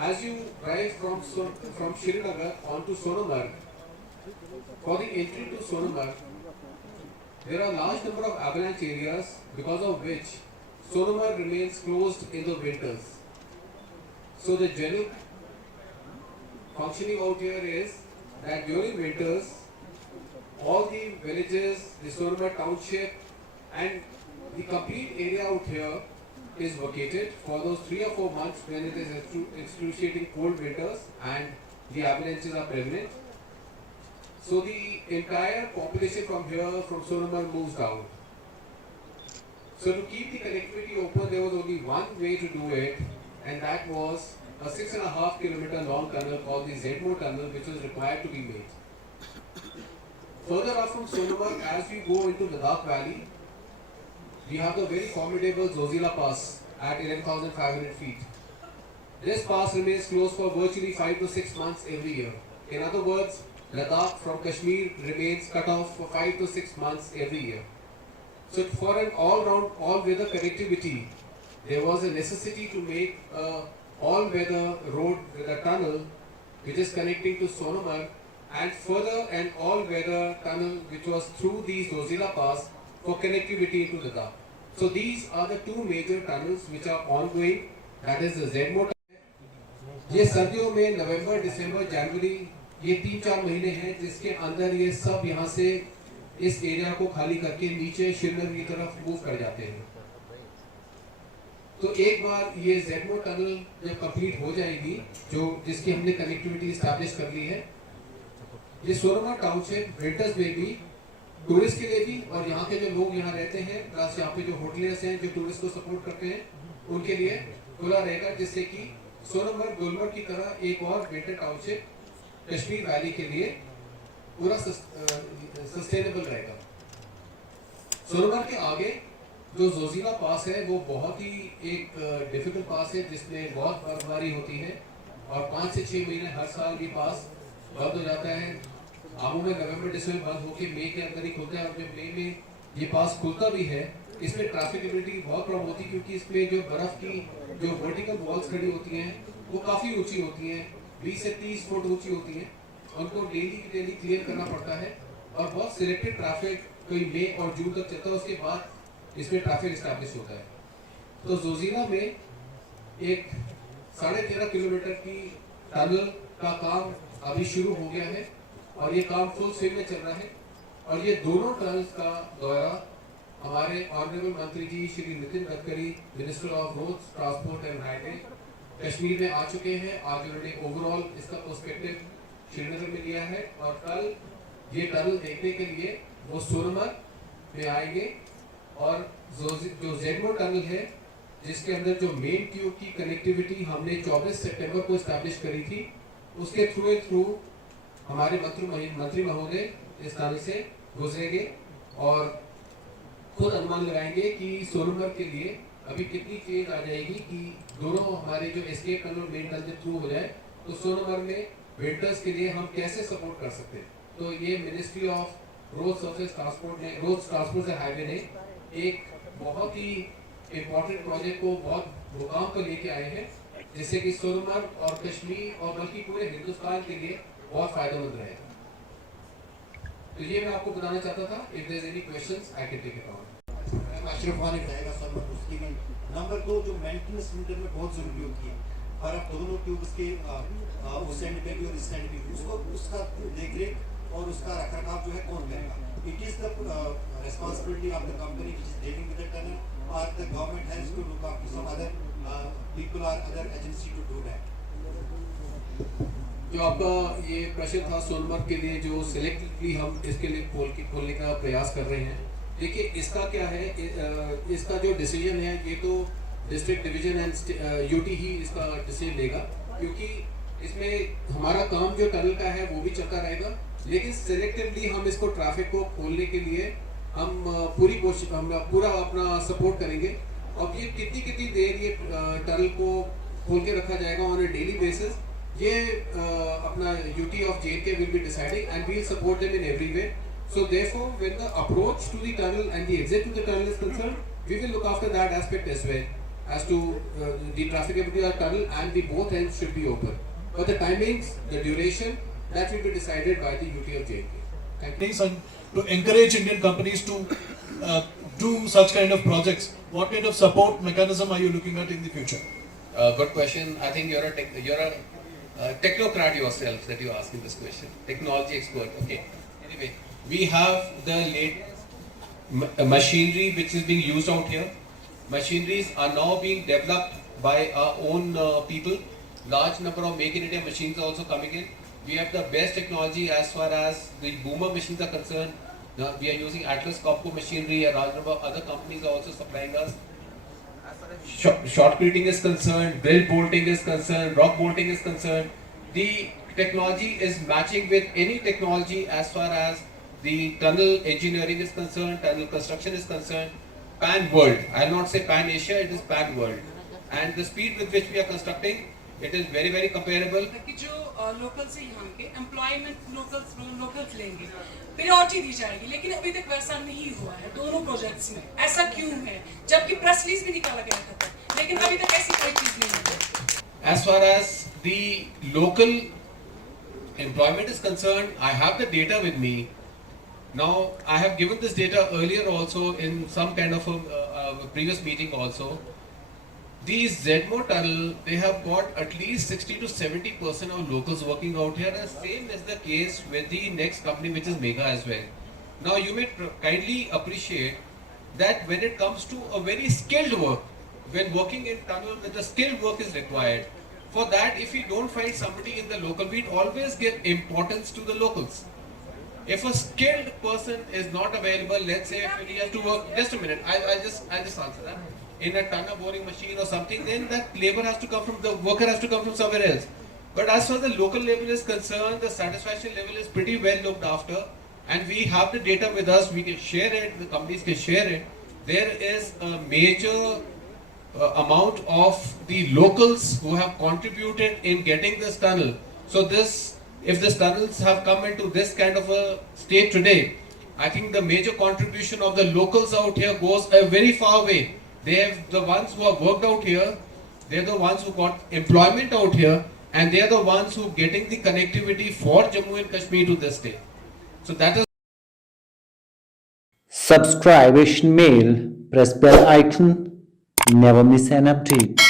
As you drive from Srinagar onto Sonamarg, for the entry to Sonamarg, there are large number of avalanche areas because of which Sonamarg remains closed in the winters. So the general functioning out here is that during winters, all the villages, the Sonamarg township and the complete area out here is vacated for those 3 or 4 months when it is excruciating cold winters and the avalanches are prevalent. So the entire population from here, from Sonamarg, moves down. So to keep the connectivity open, there was only one way to do it, and that was a 6.5 kilometer long tunnel called the Zedmo tunnel, which was required to be made. Further up from Sonamarg, as we go into Ladakh Valley, we have the very formidable Zojila Pass at 11,500 feet. This pass remains closed for virtually 5 to 6 months every year. In other words, Ladakh from Kashmir remains cut off for 5 to 6 months every year. So for an all-round, all-weather connectivity, there was a necessity to make a all-weather road with a tunnel which is connecting to Sonamarg, and further an all-weather tunnel which was through the Zojila Pass for connectivity into Ladakh. So these are the two major tunnels which are ongoing. That is the Zedmo tunnel. ये सर्दियों में नवंबर, दिसंबर, जनवरी ये 3-4 महीने हैं जिसके अंदर ये सब यहाँ से इस एरिया को खाली करके नीचे श्रीनगर की तरफ मूव कर जाते हैं. तो एक बार ये ज़ेडमो टनल जब कंप्लीट हो जाएगी, जो जिसकी हमने कनेक्टिविटी एस्टैब्लिश कर ली है, ये सोनामार्ग टाउनशिप विंटर्स में भी टूरिस्ट के लिए भी और यहाँ के जो लोग यहाँ रहते हैं प्लस यहाँ पे जो होटलियर्स हैं जो टूरिस्ट को सपोर्ट करते हैं उनके लिए खुला रहेगा, जिससे कि सोनामार्ग गुलमर्ग की तरह एक और विंटर टाउनशिप कश्मीर वैली के लिए पूरा सस्टेनेबल रहेगा. सोनामार्ग के आगे जो जोजिला पास है वो बहुत ही एक डिफिकल्ट पास है जिसमें बहुत बर्फबारी होती है और 5 से 6 महीने हर साल ये पास बंद हो जाता है. आमू में नवंबर दिसंबर बंद होकर मई के अंदर ही खुलता है और जब मई में ये पास खुलता भी है इसमें ट्रैफिकेबिलिटी की बहुत प्रॉब्लम होती है क्योंकि इसमें जो बर्फ की जो वर्टिकल वॉल्स खड़ी होती हैं वो काफ़ी ऊंची होती हैं, 20 से 30 फुट ऊंची होती हैं. उनको डेली क्लियर करना पड़ता है और बहुत सिलेक्टेड ट्रैफिक कोई मई और जून तक चलता है, उसके बाद इसमें ट्रैफिक इस्टेब्लिश होता है. तो जोजिला में एक 13.5 किलोमीटर की टनल का काम अभी शुरू हो गया है और ये काम फुल स्विंग में चल रहा है. और ये दोनों टनल्स का दौरा हमारे ऑनरेबल मंत्री ji Shri Nitin Gadkari, minister of roads, transport and highway, Kashmir में आ चुके हैं. आज उन्होंने ओवरऑल इसका पर्सपेक्टिव श्रीनगर में लिया है और कल ये टनल देखने के लिए वो सोनामार्ग में आएंगे. और जो ज़ेडमो टनल है जिसके अंदर जो मेन ट्यूब की कनेक्टिविटी हमने 24 सितंबर को इस्टेब्लिश करी थी, उसके थ्रू हमारे मंत्री महोदय इस टनल से गुजरेंगे और खुद अनुमान लगाएंगे कि सोनामार्ग के लिए अभी कितनी चेंज आ जाएगी कि दोनों हमारे जो escape tunnel main tunnel through हो जाए तो सोनामार्ग में विंटर्स के लिए हम कैसे सपोर्ट कर सकते हैं. तो ये ministry of road surface transport ने, रोड ट्रांसपोर्ट एंड हाईवे ने एक बहुत ही इम्पोर्टेंट प्रोजेक्ट को बहुत मुकाम पर लेके आए हैं जिससे कि सोनामार्ग और कश्मीर और बल्कि पूरे हिंदुस्तान के लिए बहुत फायदेमंद रहेगा. तो ये मैं आपको बताना चाहता था. If there is any questions I can take it on. Ashraf Khan रहेगा सर, उसकी भी नंबर 2 जो मेंटेनेंस विंटर में बहुत जरूरी होती है और अब दोनों ट्यूब्स के उस एंड पे भी और इस एंड पे भी उसको उसका देखरेख और उसका रखरखाव जो है कौन करेगा. It is the responsibility of the company which is dealing with the tunnel or the government has to look after some other people or other agency to do that. जो आपका ये प्रश्न था सोनामार्ग के लिए जो सिलेक्टिवली हम इसके लिए खोलने का प्रयास कर रहे हैं, देखिए इसका क्या है, इसका जो डिसीजन है ये तो डिस्ट्रिक्ट डिवीजन एंड यूटी ही इसका डिसीजन लेगा क्योंकि इसमें हमारा काम जो टनल का है वो भी चलता रहेगा, लेकिन सिलेक्टिवली हम इसको ट्रैफिक को खोलने के लिए हम पूरी कोशिश, हम पूरा अपना सपोर्ट करेंगे. अब ये कितनी देर ये टनल को खोल के रखा जाएगा ऑन अ डेली बेसिस, ये अपना UT of J will be deciding and we will support them in every way. So therefore, when the approach to the tunnel and the exit to the tunnel is concerned, we will look after that aspect as well. as to the trafficability of the tunnel, and the both ends should be open. But the timings, the duration, that will be decided by the UT of J&K. Thank you. And to encourage Indian companies to do such kind of projects, what kind of support mechanism are you looking at in the future? Good question. I think you're a technocrat yourself that you're asking this question. Technology expert. Okay. Anyway, we have the late machinery which is being used out here. Machineries are now being developed by our own people. Large number of Make in India machines are also coming in. We have the best technology as far as the boomer machines are concerned. Now, we are using Atlas Copco machinery. A large number of other companies are also supplying us. Shotcreting is concerned, drill bolting is concerned, rock bolting is concerned. The technology is matching with any technology as far as the tunnel engineering is concerned, tunnel construction is concerned. Pan world. I will not say pan Asia, it is pan world. And the speed with which we are constructing, it is very, very comparable. कि जो local से यहाँ के employment locals लेंगे, priority दी जाएगी, लेकिन अभी तक वैसा नहीं हुआ है दोनों प्रोजेक्ट्स में. ऐसा क्यों है? जबकि प्रेस रिलीज भी निकाला गया था, लेकिन अभी तक ऐसी कोई चीज नहीं है. As far as the local employment is concerned, I have the data with me. Now, I have given this data earlier also in some kind of a previous meeting also. The Zedmo tunnel, they have got at least 60 to 70% of locals working out here, and same is the case with the next company, which is Mega as well. Now, you may kindly appreciate that when it comes to a very skilled work, when working in tunnel, when the skilled work is required, for that, if we don't find somebody in the local, we always give importance to the locals. If a skilled person is not available, let's say if he has to work, just a minute, I'll just answer that. In a tunnel boring machine or something, then that labor has to come from, the worker has to come from somewhere else. But as far as the local level is concerned, the satisfaction level is pretty well looked after, and we have the data with us, we can share it, the companies can share it. There is a major amount of the locals who have contributed in getting this tunnel. So this, if these tunnels have come into this kind of a state today, I think the major contribution of the locals out here goes a very far way. They have the ones who have worked out here, they're the ones who got employment out here, and they're the ones who getting the connectivity for Jammu and Kashmir to this day. So that is. Subscribe Asian Mail, press bell icon, never miss an update.